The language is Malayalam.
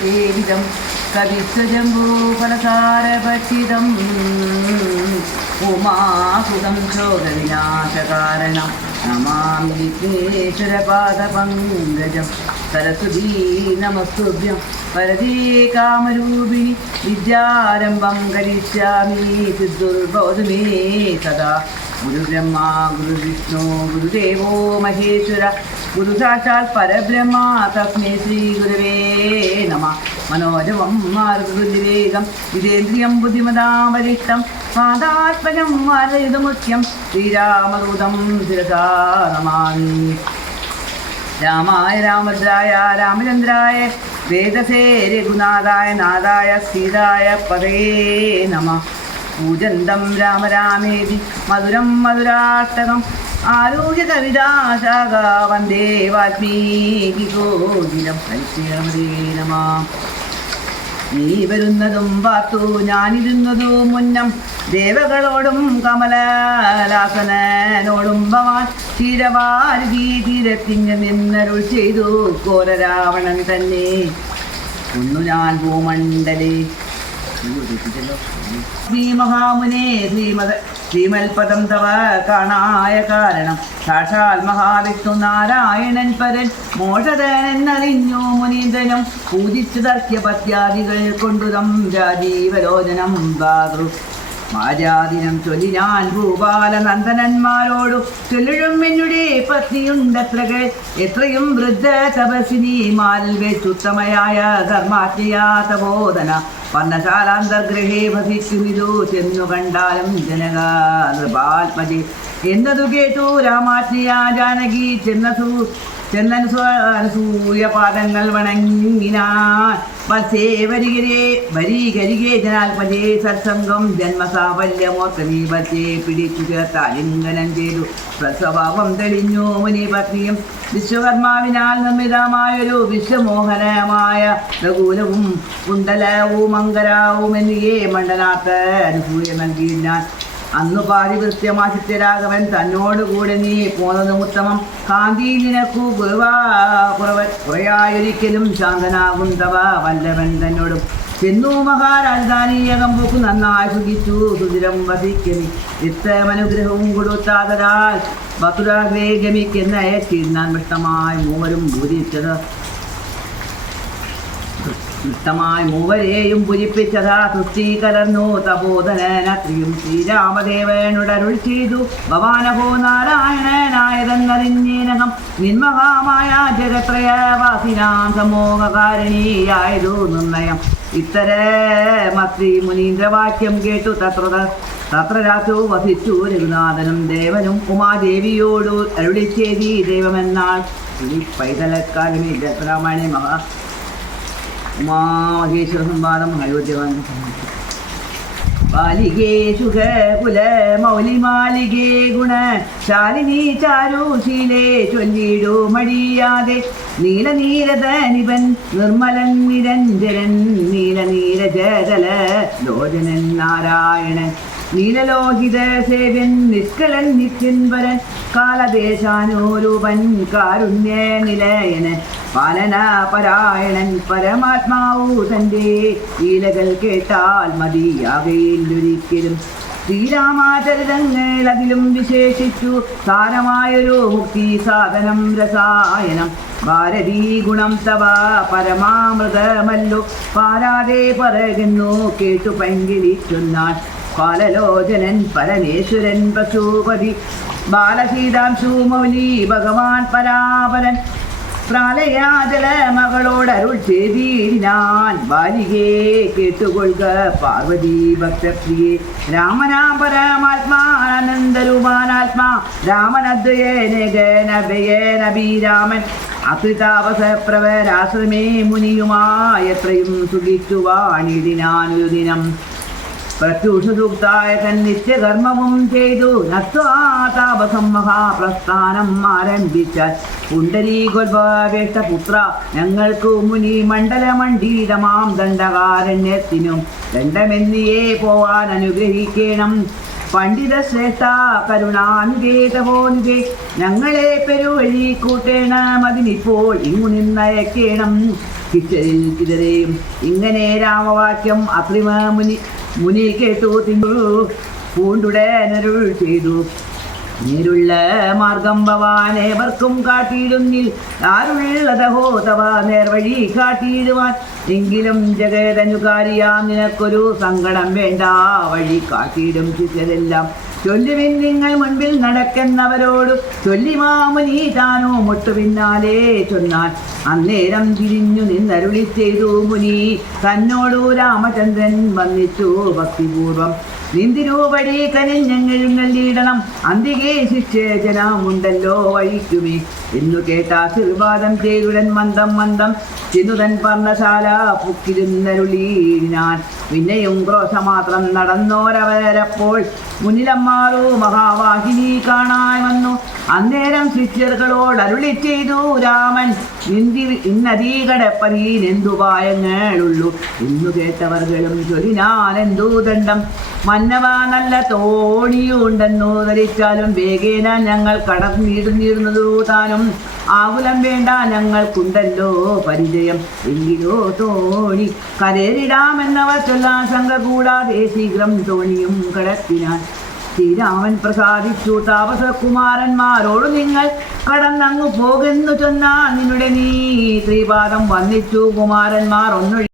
സേവിതം കവിസ്വജംബൂഫലസാരഭക്ഷിതം ഉമാസുതം ശോകവിനാശകാരണം നമാമി വിഘ്നേശ്വരപാദപങ്കജം സരസ്വതീ നമസ്തുഭ്യം വരദേ കാമരൂപിണി വിദ്യാരംഭം കരിഷ്യാമി സിദ്ധുർഭവതു മേ സദാ ഗുരുബ്രഹ്മ ഗുരുവിഷ്ണു ഗുരുദേവോ മഹേശ്വര ഗുരു സാക്ഷാത് പരബ്രഹ്മ തസ്മൈ ശ്രീ ഗുരവേ നമഃ മനോജവം മാരുതതുല്യവേഗം ജിതേന്ദ്രിയം ബുദ്ധിമതാം വരിഷ്ഠം പാദാത്മജം വാരയുധമുഖ്യം ശ്രീരാമദൂതം ശിരസാ നമാമി. രാമായ രാമഭദ്രായ രാമചന്ദ്രായ വേദസേ രഘുനാഥായ നാഥായ സീതായ പതേ നമഃ. പൂജന്തം രാമ രാമേതി മധുരം മധുരാഷ്ടകം ആരോഗ്യ കവിതാശാഖ വന്ദേ വാൽമീകി കോകിലം ഹരിശ്രീരമതേ നമഃ. നീ വരുന്നതും പാർത്തു ഞാനിരുന്നതും മുന്നം ദേവകളോടും കമലലാസനോടും ഭവാൻ ക്ഷീരവാരിധി തീരത്തിങ്ങ് നിന്നരുൾ ചെയ്തു കോര രാവണൻ തന്നെ ഒന്നു ഞാൻ ഭൂമണ്ഡലേ. ശ്രീമഹാമുനെ ശ്രീമൽപദം തവ കാണായ കാരണം സാക്ഷാൽ മഹാവിഷ്ണു നാരായണൻ പരൻ മോഷതൻ എന്നറിഞ്ഞു മുനീന്ദ്രനും പൂജിച്ചു തർക്യപത്യാദികൾ കൊണ്ടുതം രാജീവലോചനം ബാതൃ മാര്യാദിനം ചൊല്ലി ഞാൻ ഭൂപാലനന്ദനന്മാരോടു ചൊല്ലിടും എന്നുടെ പത്നിയുണ്ടത്രകൾ എത്രയും വൃദ്ധ തപസിനി മാലിൽ വെച്ചുത്തമയായ ധർമാജ്ഞയാ തപോധന പർണശാലാന്തർഗ്രഹേ ഭസിക്കുമിതു ചെന്നു കണ്ടാലും ജനക നൃപാത്മജി എന്നതു കേട്ടു രാമാജ്ഞയാ ജാനകി ചെന്നനസൂയപാദങ്ങൾ വണങ്ങിനാൻ വത്സേ വരീകരികേ ജനാത്മജേ സത്സംഗം ജന്മസാഫല്യമോർക്കനീ വത്സേ പിടിച്ചു ചേർത്താലിംഗനം ചെയ്തു സ്വഭാവം തെളിഞ്ഞു മുനി പത്നിയും വിശ്വകർമാവിനാൽ നിർമ്മിതമായൊരു വിശ്വമോഹനമായ ലഘൂലവും കുണ്ടലവും മങ്കരാവും എന്നിവയെ മണ്ഡനാത്ത് അനുഭൂയ നൽകിയില്ലാൻ. അന്നു പാതിവൃത്യമാശിത്യരാഘവൻ തന്നോടുകൂടെ നീ പോന്നതും ഉത്തമം. കാന്തി നിനക്കു കുറയായൊരിക്കലും ശാന്തനാകും തവ വല്ലവൻ തന്നോടും ചെന്നു മഹാരാജധാനീയകം പോക്കു നന്നായി സുഖിച്ചു സുധിരം വസിക്കനി ഇത്തമനുഗ്രഹവും കൊടുത്താതരാൽ ബസുരാഗ്രേ ഗമിക്കുന്ന തീർന്നാൻ വ്യക്തമായി മൂവരും പൂജിച്ചത് വ്യക്തമായി മൂവരെയും പൂജിപ്പിച്ചതാ സൃഷ്ടി കലർന്നു തപോധനത്രിയും ശ്രീരാമദേവനുടരുൾ ചെയ്തു ഭവാനഹോ നാരായണനായതെന്നറിഞ്ഞേനകം നിന്മഹാമായ ജഗത്രയവാസിനാം സമോഹകാരിണിയായതു നിർണയം. ഇത്തരമത്രി മുനീന്ദ്രവാക്യം കേട്ടു തത്ര രാത്രു വസിച്ചു രഘുനാഥനും ദേവനും ഉമാദേവിയോടു അരുളിച്ചേരി ദൈവമെന്നാൽ പൈതലക്കാരനെ രാമായണ മഹാ ഉമാമഹേശ്വര സംവാദം അയോധ്യവാൻ. ബാലികേ സുഖ കുല മൗലിമാലികേ ഗുണ ശാലിനി ചാരുശീലേ ചൊല്ലിടു മടിയാതെ നീലനീരതനിപൻ നിർമ്മലൻ നിരഞ്ജനൻ നീലനീരജല ലോചനൻ നാരായണൻ നീലലോഹിത സേവ്യൻ നിഷ്കളൻ നിത്യൻവരൻ കാലദേശാനുരൂപൻ കാരുണ്യ നിലയനൻ പാലനപരായണൻ പരമാത്മാവു തൻ്റെ ലീലകൾ കേട്ടാൽ മതിയാകയില്ലൊരിക്കലും. ശ്രീരാമാചരിതങ്ങൾ അതിലും വിശേഷിച്ചു സാരമായൊരു മുക്തി സാധനം രസായനം. ഭാരതീ ഗുണം തവ പരമാമൃതമല്ലോ പാരാതെ പറയുന്നു കേട്ടു പങ്കിളിച്ചൊന്നാൻ. പാലലോചനൻ പരമേശ്വരൻ പശുപതി ബാലസീതാംശു മൗലി ഭഗവാൻ പരാപരൻ പ്രാലയാജല മകളോടരുൾ ചെയ്തിടിനാൻ. ബാലികേ കേട്ടുകൊള്ളുക പാർവതി ഭക്തപ്രിയേ രാമനാം പരമാത്മാനന്ദരൂപാനാത്മാ രാമനദ്വയേനഭയേനഭീരാമൻ അകൃതാവസപ്രവരാശ്രമേ മുനിയുമായത്രയും സുഖിച്ചു വാണിടിനാനൊരു ദിനം. പ്രത്യൂഷസൂക്തായ തന്നിത്യകർമ്മവും ചെയ്തു നത്വാതാപസം മഹാപ്രസ്ഥാനം ആരംഭിച്ചാൽ. പുണ്ടരീകോദ്ഭവേഷ്ടപുത്ര ഞങ്ങൾക്കു മുനി മണ്ഡലമണ്ഡീതമാം ദണ്ഡകാരണ്യത്തിനും ദണ്ഡമെന്നിയേ പോവാൻ അനുഗ്രഹിക്കണം. പണ്ഡിത ശ്രേഷ്ഠ കരുണാനികേതപോനികേ ഞങ്ങളെ പെരുവഴി കൂട്ടേണം അതിനിപ്പോൾ ഇങ്ങു നിന്നയക്കേണം കിച്ചരിൽ ചിതരെയും. ഇങ്ങനെ രാമവാക്യം അത്രിമ മുനി കേട്ടു തിന്നു പൂണ്ടുടനരുൾ ചെയ്തു. നേരുള്ള മാർഗം ഭവാൻ ഏവർക്കും കാട്ടിയിടുന്നിൽ ആരുള്ളതഹോ തവ നേർവഴി കാട്ടിയിടുവാൻ. എങ്കിലും ജഗതനുകാരിയാം നിനക്കൊരു സങ്കടം വേണ്ട, വഴി കാട്ടിയിടും ശിഷ്യരെല്ലാം. ചൊല്ലുവിൻ നിങ്ങൾ മുൻപിൽ നടക്കുന്നവരോട് ചൊല്ലി മാമുനി താനോ മുട്ടു പിന്നാലെ ചൊന്നാൽ. അന്നേരം തിരിഞ്ഞു നിന്നരുളി ചെയ്തു മുനി തന്നോടു രാമചന്ദ്രൻ വന്നിച്ചു ഭക്തിപൂർവം. നിന്തിരൂപടി കനിഞ്ഞെഴുന്നള്ളിയിടണം അന്തികേ ശിക്ഷേചനമുണ്ടല്ലോ വഴിക്കുമേ എന്നു കേട്ട ആശീർവാദം ചെയ്തുടൻ മന്ദം മന്ദം ചിന്നുതൻ പർണശാല പുക്കിരുന്നരുളീനാൻ. പിന്നെയും ക്രോശമാത്രം നടന്നോരവരപ്പോൾ മുന്നിലമ്മാറു മഹാവാഹിനി കാണാൻ വന്നു. അന്നേരം ശിഷ്യർകളോട് അരുളി ചെയ്തു രാമൻ ഇന്നതീ കടപ്പരീനെന്തുപായങ്ങളുള്ളൂ എന്നു കേട്ടവർകളും ചൊല്ലിനാനെന്തു ദണ്ഡം. മന്നവ നല്ല തോണിയുണ്ടെന്നു ധരിച്ചാലും വേഗേന ഞങ്ങൾ കടന്നിരുന്നിരുന്നതു താനും ആകുലം വേണ്ട ഞങ്ങൾക്കുണ്ടല്ലോ പരിചയം. എങ്കിലോ തോണി കരേറിടാമെന്നവർ ചൊല്ലാൻ ശങ്ക കൂടാതെ ശീഘ്രം തോണിയും കടത്തിനാൻ. ശ്രീരാമൻ പ്രസാദിച്ചു താപസകുമാരന്മാരോട് നിങ്ങൾ കടന്നങ്ങു പോകുന്നു ചൊന്നാ നിന്നുടെ നീ ശ്രീപാദം വന്നിച്ചു കുമാരന്മാർ ഒന്നൊഴി